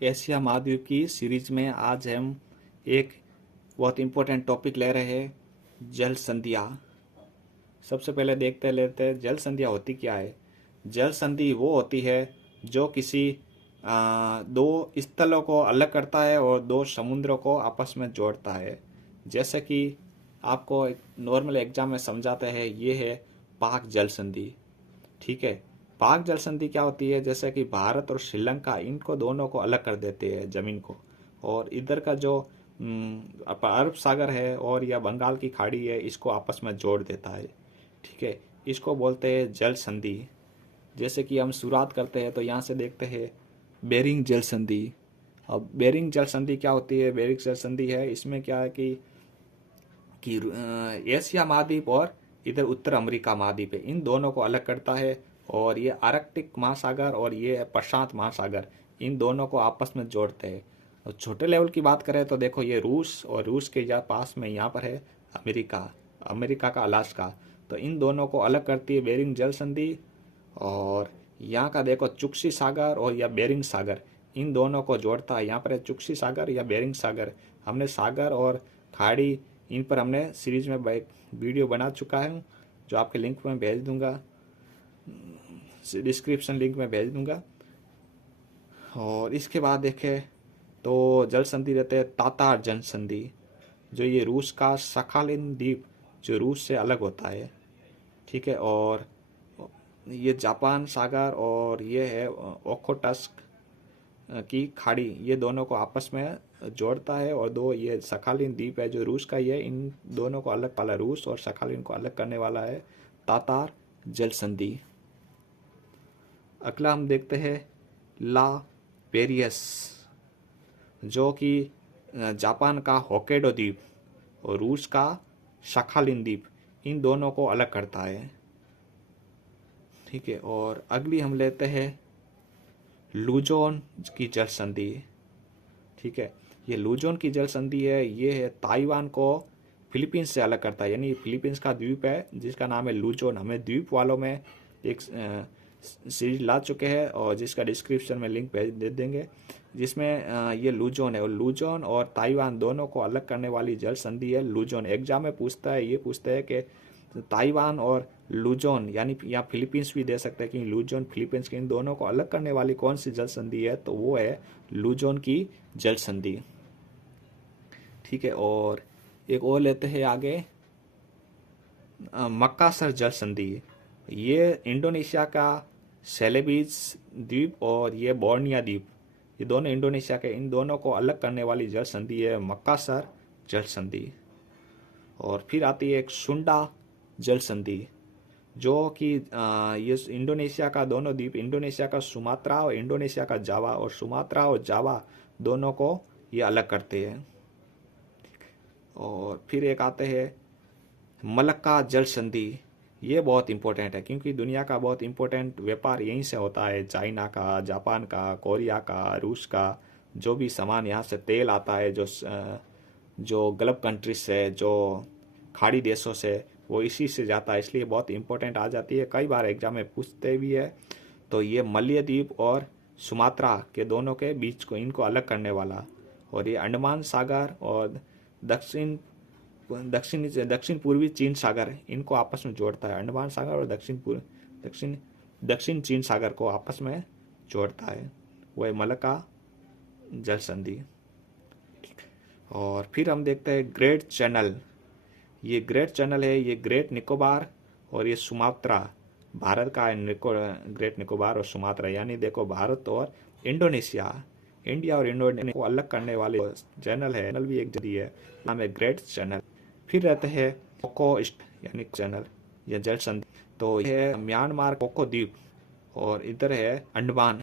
Asia महाद्वीप की series में आज हम एक बहुत इम्पोर्टेंट टॉपिक ले रहे हैं, जल संधियाँ। सबसे पहले देखते लेते हैं जल संधियाँ होती क्या है। जल संधि वो होती है जो किसी दो स्थलों को अलग करता है और दो समुद्रों को आपस में जोड़ता है। जैसे कि आपको एक नॉर्मल एग्जाम में समझाते हैं, ये है पाक जल संधि। ठीक है, पाक जल संधि क्या होती है, जैसे कि भारत और श्रीलंका, इनको दोनों को अलग कर देते हैं जमीन को, और इधर का जो अरब सागर है और या बंगाल की खाड़ी है, इसको आपस में जोड़ देता है। ठीक है, इसको बोलते हैं जल संधि। जैसे कि हम शुरुआत करते हैं तो यहाँ से देखते हैं बेरिंग जल संधि। अब बेरिंग जल संधि क्या होती है? बेरिंग जल संधि है, इसमें क्या है कि एशिया महाद्वीप और इधर उत्तर अमेरिका महाद्वीप है, इन दोनों को अलग करता है। और ये आर्कटिक महासागर और ये प्रशांत महासागर, इन दोनों को आपस में जोड़ते हैं। और छोटे लेवल की बात करें तो देखो, ये रूस और रूस के पास में यहाँ पर है अमेरिका, अमेरिका का अलास्का, तो इन दोनों को अलग करती है बेरिंग जल संधि। और यहाँ का देखो चुक्सी सागर और या बेरिंग सागर, इन दोनों को जोड़ता है। यहाँ पर है चुक्सी सागर या बेरिंग सागर। हमने सागर और खाड़ी, इन पर हमने सीरीज में वीडियो बना चुका है, जो आपके लिंक में भेज दूंगा, डिस्क्रिप्शन लिंक में भेज दूंगा। और इसके बाद देखें तो जल संधि रहते हैं तातार जल संधि, जो ये रूस का सखालिन द्वीप, जो रूस से अलग होता है। ठीक है, और ये जापान सागर और ये है ओखोटस्क की खाड़ी, ये दोनों को आपस में जोड़ता है। और दो ये सखालिन द्वीप है जो रूस का, ये इन दोनों को अलग वाला, रूस और सखालिन को अलग करने वाला है तातार जल संधि। अगला हम देखते हैं ला पेरियस, जो कि जापान का होक्काइडो द्वीप और रूस का सखालिन द्वीप, इन दोनों को अलग करता है। ठीक है, और अगली हम लेते हैं लुजोन की जल संधि। ठीक है, ये लुजोन की जल संधि है, ये है ताइवान को फिलीपींस से अलग करता है। यानी फिलीपींस का द्वीप है जिसका नाम है लुजोन। हमें द्वीप वालों में एक सीरीज ला चुके हैं और जिसका डिस्क्रिप्शन में लिंक भेज दे देंगे, जिसमें ये लुजोन है। और लुजोन और ताइवान दोनों को अलग करने वाली जल संधि है लुजोन। एग्जाम में पूछता है, ये पूछता है कि ताइवान और लुजोन, यानी या फिलीपींस भी दे सकते हैं कि लुजोन फिलीपींस के, इन दोनों को अलग करने वाली कौन सी जल संधि है, तो वो है लुजोन की जल संधि। ठीक है, और एक और लेते हैं आगे मक्कासर जल संधि। ये इंडोनेशिया का सेलेबीज द्वीप और ये बोर्निया द्वीप, ये दोनों इंडोनेशिया के, इन दोनों को अलग करने वाली जल संधि है मक्कासर जल संधि। और फिर आती है एक सुंडा जल संधि, जो कि ये इंडोनेशिया का दोनों द्वीप, इंडोनेशिया का सुमात्रा और इंडोनेशिया का जावा, और सुमात्रा और जावा दोनों को ये अलग करते हैं। और फिर एक आते हैं मलक्का जल संधि। ये बहुत इंपॉर्टेंट है क्योंकि दुनिया का बहुत इंपॉर्टेंट व्यापार यहीं से होता है। चाइना का, जापान का, कोरिया का, रूस का, जो भी सामान यहाँ से तेल आता है, जो गल्फ कंट्रीज से, जो खाड़ी देशों से, वो इसी से जाता है, इसलिए बहुत इंपॉर्टेंट आ जाती है। कई बार एग्जाम में पूछते भी है। तो ये मलयद्वीप और सुमात्रा के दोनों के बीच को, इनको अलग करने वाला। और ये अंडमान सागर और दक्षिण पूर्वी चीन सागर, इनको आपस में जोड़ता है। अंडमान सागर और दक्षिण चीन सागर को आपस में जोड़ता है, वो है मलक्का जल संधि। और फिर हम देखते हैं ग्रेट चैनल। ये ग्रेट चैनल है, ये ग्रेट निकोबार और ये सुमात्रा, भारत का ग्रेट निकोबार और सुमात्रा, यानी देखो भारत और इंडोनेशिया, इंडिया और इंडोनेशिया को अलग करने वाले चैनल है। चैनल भी एक जदी है, नाम है ग्रेट चैनल। फिर रहते हैं कोको यानी चैनल या जल संधि, तो ये है म्यांमार कोको द्वीप और इधर है अंडमान।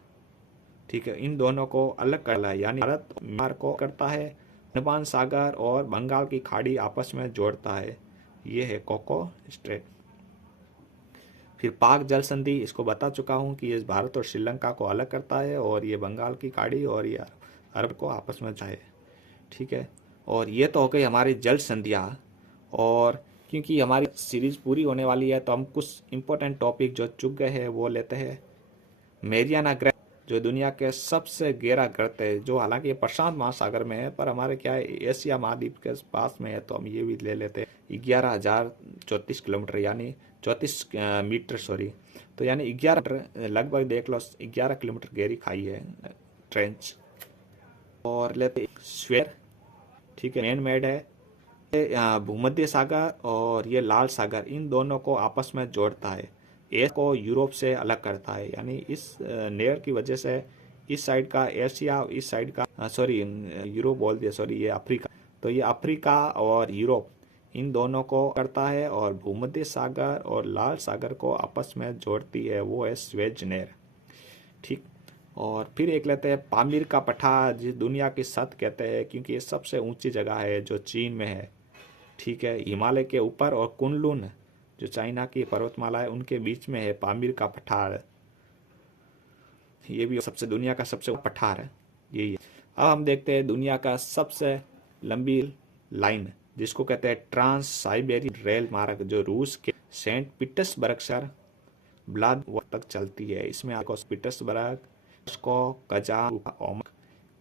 ठीक है, इन दोनों को अलग करना है, यानी भारत म्यांमार को करता है, अंडमान सागर और बंगाल की खाड़ी आपस में जोड़ता है, ये है कोको स्ट्रेट। फिर पाक जल संधि, इसको बता चुका हूँ कि ये भारत और श्रीलंका को अलग करता है, और ये बंगाल की खाड़ी और ये अरब को आपस में जाए। ठीक है, और ये तो हो गई हमारी जल संधियाँ। और क्योंकि हमारी सीरीज पूरी होने वाली है तो हम कुछ इंपॉर्टेंट टॉपिक जो चुक गए हैं वो लेते हैं। मेरियाना ग्रेट, जो दुनिया के सबसे गहरा गर्त है, जो हालांकि ये प्रशांत महासागर में है, पर हमारे क्या है एशिया महाद्वीप के पास में है, तो हम ये भी ले लेते हैं। 11,034 किलोमीटर यानी 34 मीटर, सॉरी, तो यानी 11 लगभग देख लो 11 किलोमीटर गहरी खाई है, ट्रेंच। और लेते स्वेर, ठीक है, मैन मेड है। भूमध्य सागर और ये लाल सागर, इन दोनों को आपस में जोड़ता है, एशिया को यूरोप से अलग करता है। यानी इस नहर की वजह से इस साइड का एशिया, इस साइड का सॉरी यूरोप बोल दिया, सॉरी ये अफ्रीका, तो ये अफ्रीका और यूरोप इन दोनों को करता है, और भूमध्य सागर और लाल सागर को आपस में जोड़ती है, वो है स्वेज नहर, ठीक। और फिर एक लेते हैं पामीर का पठार, जिस दुनिया की सत कहते हैं, क्योंकि ये सबसे ऊंची जगह है जो चीन में है, ठीक है, हिमालय के ऊपर, और कुनलुन जो चाइना की पर्वतमाला है उनके बीच में है पामीर का पठार। ये भी सबसे दुनिया का सबसे पठार है, यही है। अब हम देखते हैं दुनिया का सबसे लंबी लाइन, जिसको कहते हैं ट्रांस साइबेरियन रेल मार्ग, जो रूस के सेंट पीटर्सबर्ग से व्लादिवोस्तोक तक चलती है। इसमें आपको पीटर्सबर्ग, मॉस्को, कजान, ओमस्क,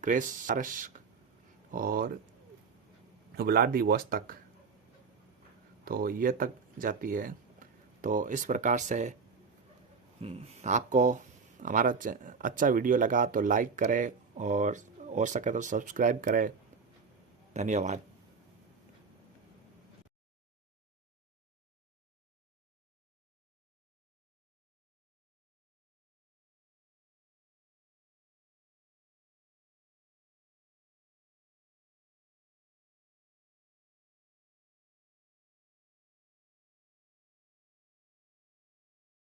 क्रेस्क और व्लादिवोस्तोक, तो ये तक जाती है। तो इस प्रकार से आपको हमारा अच्छा वीडियो लगा तो लाइक करें, और हो सके तो सब्सक्राइब करें। धन्यवाद।